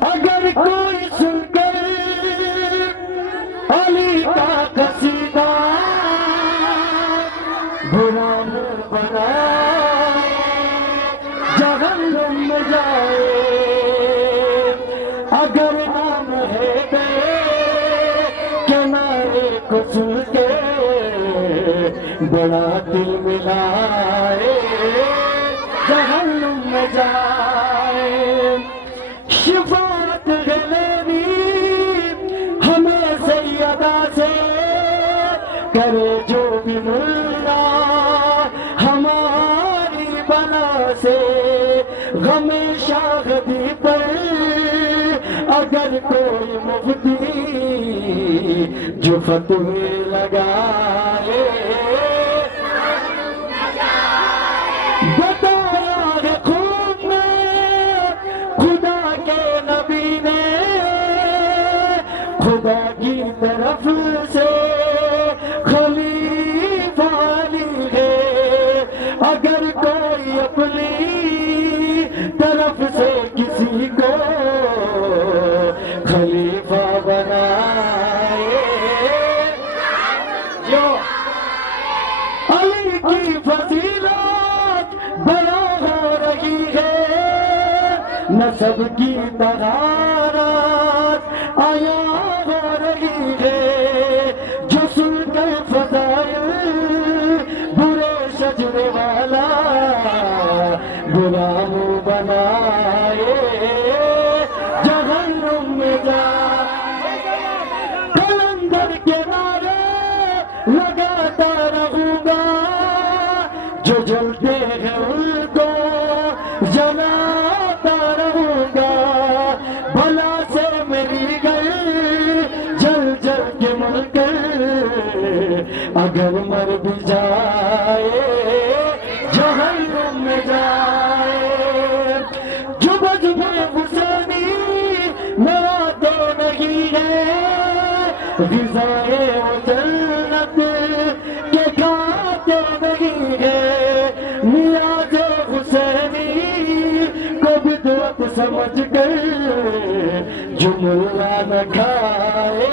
اگر کوئی سن کر علی کا قصیدہ برا نہ بنائے جہنم میں جائے، اگر نام ہے بے کنارے کو سن کے بڑا دل ملائے جہنم میں جائے۔ شفاعت ہے لینی ہمیں سیدہ سے، کرے جو بھی ملا ہماری بلا سے، غم شاہدی پر اگر کوئی مفتی جو فتوے لگائے، بتایا ہے خوب میں خدا کے نبی نے، خدا کی طرف سے خلیفہ علی ہے، اگر کوئی اپنی طرف سے کسی کو خلیفہ بنائے، جو علی کی فضیلت بڑا ہو رہی ہے، نسب کی طہارت آیا ہو رہی ہے، جو سن کر فضائل برے شجرے والا برا منہ بنائے جہنم میں جائے۔ کلندر کے نعرے لگاتا رہوں گا، جو جلتے ہیں ان کو جلاتا رہوں گا، بلا سے میری گئی جل جل کے مر کر اگر مر بھی جائے جہنم میں جائے۔ جو بجنے حسینی میرا تو نہیں ہے، غذائے و جنت کے کھاتے نہیں ہے، نیاز حسینی کو بدعت سمجھ کر جو ملا نہ کھائے